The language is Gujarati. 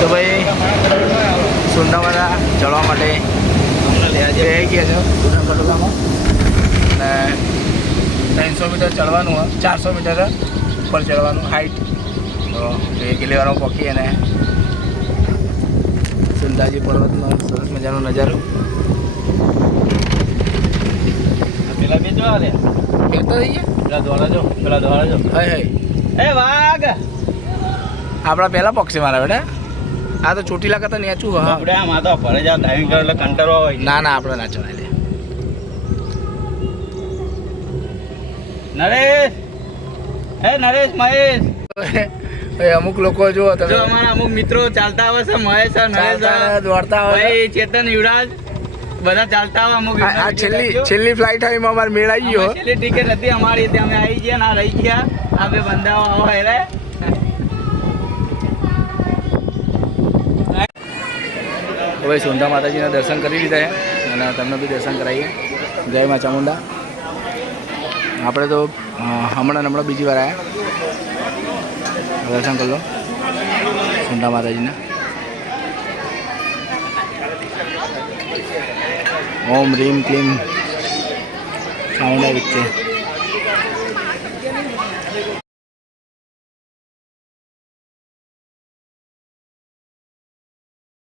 તો ભાઈ સુંદાવાડા ચડવા માટે બે ગયા છે. અને ત્રણસો મીટર ચડવાનું હોય ચારસો મીટર ઉપર ચડવાનું હાઈટ તો એક કિલોવાળો પહોંચી અને સુંદાજી પર્વતનો સરસ મજાનો નજારો. પેલા બે જોવા લે કેટલો થઈ ગયા પેલા દ્વારા જો પેલા દ્વારા જો હય હય એ વાઘ! આપણા પહેલા પક્ષી મારા બેટા. આ તો ચોટીલા કરતા નેચું હા. આપણે આમ આ તો ફરે જાવ ડ્રાઇવિંગ કરો એટલે કંટરો હોય ના ના આપણે ના ચલાય લે. નરેશ! હે નરેશ મહેશ! એ અમુક લોકો જો તમે અમારા અમુક મિત્રો ચાલતા આવે છે મહેશ નરેશ દોડતા હોય ચેતન યુવરાજ બધા ચાલતા આવે અમુક આ છેલ્લી છેલ્લી ફ્લાઇટ આવી માં અમારે મેળ આવી ગયો. છેલ્લી ટિકિટ હતી અમારી ત્યાં અમે આવી ગયા ના રહી ગયા. આ બે બંદાઓ આવા હેરે હવે સોંધા માતાજીના દર્શન કરી લીધા છે અને તમને બી દર્શન કરાવીએ. જય મા ચામુંડા. આપણે તો હમણાં હમણાં બીજી વાર આવ્યા દર્શન કરી લો. સોંધા માતાજીના. ઓમ, રીમ, ક્લીમ. ચામુંડા વચ્ચે